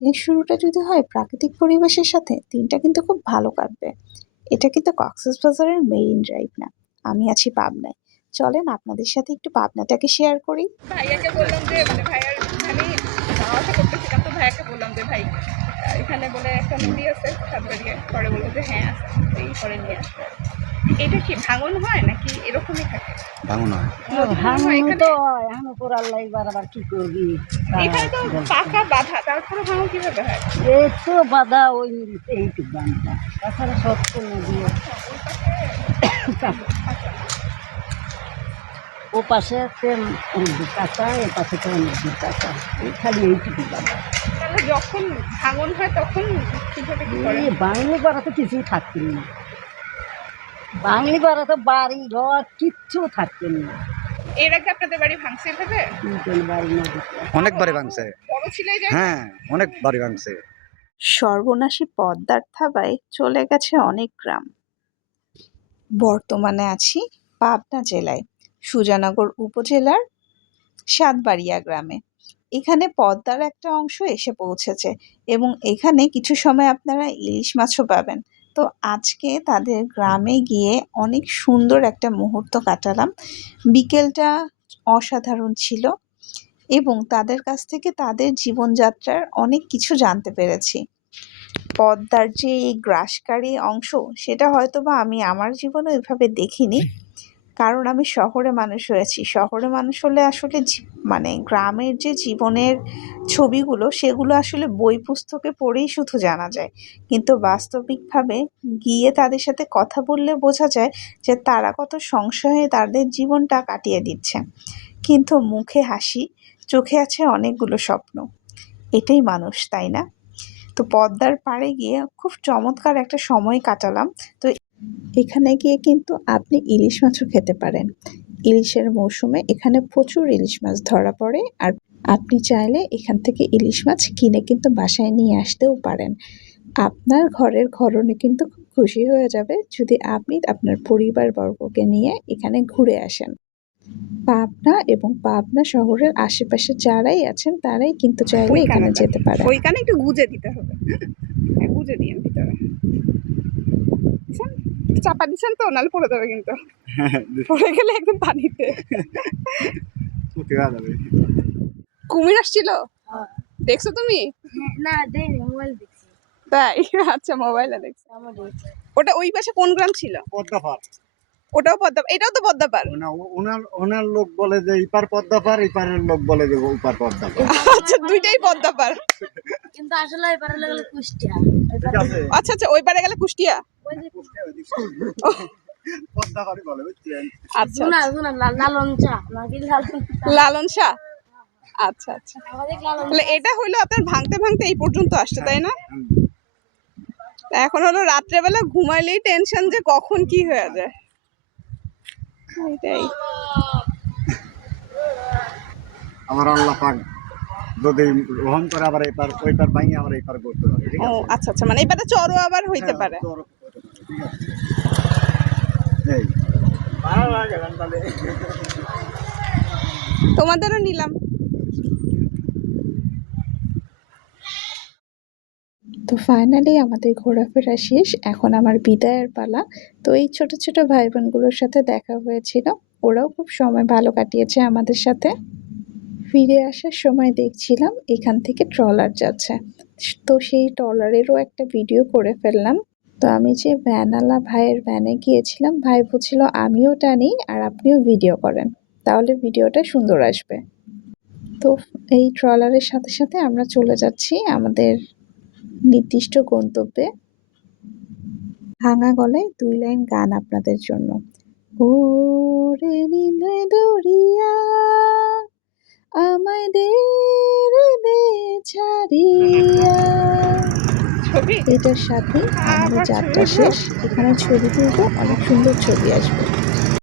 দিনের শুরুটা যদি হয় প্রাকৃতিক পরিবেশের সাথে, দিনটা কিন্তু খুব ভালো কাটবে। এটা কিন্তু কক্সবাজারের মেরিন ড্রাইভ না, আমি আছি পাবনায়। চলেন আপনাদের সাথে একটু পাবনাটাকে শেয়ার করি। ভাইয়াকে বললাম যে ভাইয়ার আমি যাওয়া আসা করতেছিলাম, তো ভাইয়াকে বললাম যে ভাই এখানে বলে একটা নদী আছে সাতবাড়িয়া, পরে বললো যে হ্যাঁ আছে, এই পরে নিয়ে আসবে। এটা কি ভাঙন হয় নাকি এরকমই থাকে? ভাঙন হয়। এখানে তো পাকা বাধা, তারপরে ভাঙন কিভাবে হয়? এই তো বাধা ওই এইটুকু বান্ধা, তাছাড়া সব তো নদী। ও পাশে আছে কাঁচা, এ পাশে তো নদীর কাঁচা, এই খালি এইটুকু বাধা। তাহলে যখন ভাঙন হয় তখন কিভাবে কি করে? বাংলি পাড়া তো কিছুই থাকতেন না, বাংলি পাড়া তো বাড়ি ঘর কিচ্ছু থাকতেন না। এর আগে আপনাদের বাড়ি ভাঙছে এভাবে? বাড়ি না অনেকবারই ভাঙছে। বড় ছিল এই জায়গা? হ্যাঁ, অনেকবারই ভাঙছে। সর্বনাশী পদ্মার থাবায় চলে গেছে অনেক গ্রাম। বর্তমানে আছি পাবনা জেলায় সুজানগর উপজেলার সাতবাড়িয়া গ্রামে। এখানে পদ্মার একটা অংশ এসে পৌঁছেছে এবং এখানে কিছু সময় আপনারা ইলিশ মাছও পাবেন। তো আজকে তাদের গ্রামে গিয়ে অনেক সুন্দর একটা মুহূর্ত কাটালাম। বিকেলটা অসাধারণ ছিল এবং তাদের কাছ থেকে তাদের জীবনযাত্রার অনেক কিছু জানতে পেরেছি। পদ্মার যে এই গ্রাসকারী অংশ, সেটা হয়তোবা আমি আমার জীবনে ওইভাবে দেখিনি, কারণ আমি শহরে মানুষ হয়েছি। শহরে মানুষ হলে আসলে মানে গ্রামের যে জীবনের ছবিগুলো, সেগুলো আসলে বই পুস্তকে পড়েই শুধু জানা যায়, কিন্তু বাস্তবিকভাবে গিয়ে তাদের সাথে কথা বললে বোঝা যায় যে তারা কত সংশয়ে তাদের জীবনটা কাটিয়ে দিচ্ছে, কিন্তু মুখে হাসি, চোখে আছে অনেকগুলো স্বপ্ন। এটাই মানুষ, তাই না? তো পদ্মার পাড়ে গিয়ে খুব চমৎকার একটা সময় কাটালাম। তো এখানে গিয়ে কিন্তু আপনি ইলিশ মাছও খেতে পারেন। ইলিশের মৌসুমে এখানে প্রচুর ইলিশ মাছ ধরা পড়ে, আর আপনি চাইলে এখান থেকে ইলিশ মাছ কিনে কিন্তু বাসায় নিয়ে আসতেও পারেন। আপনার ঘরের ঘরণী কিন্তু খুব খুশি হয়ে যাবে যদি আপনি আপনার পরিবারবর্গকে নিয়ে এখানে ঘুরে আসেন। পাবনা এবং পাবনা শহরের আশেপাশে যারাই আছেন তারাই কিন্তু চাইলে এখানে যেতে পারেন। ওইখানে একটু গুজে দিতে হবে, গুজে দিয়ে ভিতরে চাপা দিচ্ছেন তো, নাহলে পড়ে যাবে কিন্তু। পড়ে গেলে একদম পানিতে। কুমির আসছিল, দেখছো তুমি? না দেখিনি, মোবাইল দেখছি। তাই? আচ্ছা, মোবাইলে দেখছি। ওটা ওই পাশে কোন গ্রাম ছিল? পদ্মাপাড়। ওটাও পদ্মা, এটাও তো পদ্মাপাড়। ওনার লোক বলে যে ইপার পদ্মাপাড়, ইপারের লোক বলে যে ওপার পদ্মাপাড়। আচ্ছা, দুইটাই পদ্মাপাড়, কিন্তু আসলে ওই পারে গেলে কুষ্টিয়া। আচ্ছা আচ্ছা, ওই পারে গেলে কুষ্টিয়া। পদ্মাপাড়ই বলে, বুঝছেন? আচ্ছা, লালন শাহ নাকি লালন শাহ। আচ্ছা আচ্ছা, তাহলে এটা হইলো আপনার ভাঙতে ভাঙতে এই পর্যন্ত আসছে, তাই না? এখন হলো রাত্রেবেলা ঘুমাইলেই টেনশন যে কখন কি হয়ে যায়। এটাই। আমার আল্লাহ পাক যদি রহম করে আবার এপার ওইপার ভাঙে আবার এপার করতে পারে, ঠিক ও আছে? আচ্ছা আচ্ছা, মানে এবারে চরও আবার হইতে পারে। ঠিক আছে, এই ভালো লাগে তাহলে। তোমাদেরও নিলাম। তো ফাইনালি আমাদের ঘোরাফেরা শেষ, এখন আমার বিদায়ের পালা। তো এই ছোট ছোট ভাই বোনগুলোর সাথে দেখা হয়েছিল, ওরাও খুব সময় ভালো কাটিয়েছে আমাদের সাথে। ফিরে আসার সময় দেখছিলাম এখান থেকে ট্রলার যাচ্ছে, তো সেই ট্রলারেরও একটা ভিডিও করে ফেললাম। তো আমি যে ভ্যানওয়ালা ভাইয়ের ভ্যানে গিয়েছিলাম, ভাই বলছিল আমিও টানি আর আপনিও ভিডিও করেন, তাহলে ভিডিওটা সুন্দর আসবে। তো এই ট্রলারের সাথে সাথে আমরা চলে যাচ্ছি আমাদের নির্দিষ্ট গন্তব্যে। ভাঙা গলায় 2 লাইন গান আপনাদের জন্য। ও রে নীলে দরিয়া আমায় দে রে দে ছাড়িয়া। এটার সাথে আমাদের যাত্রা শেষ। এখানে ছবি তুলবো, অনেক সুন্দর ছবি আসবে।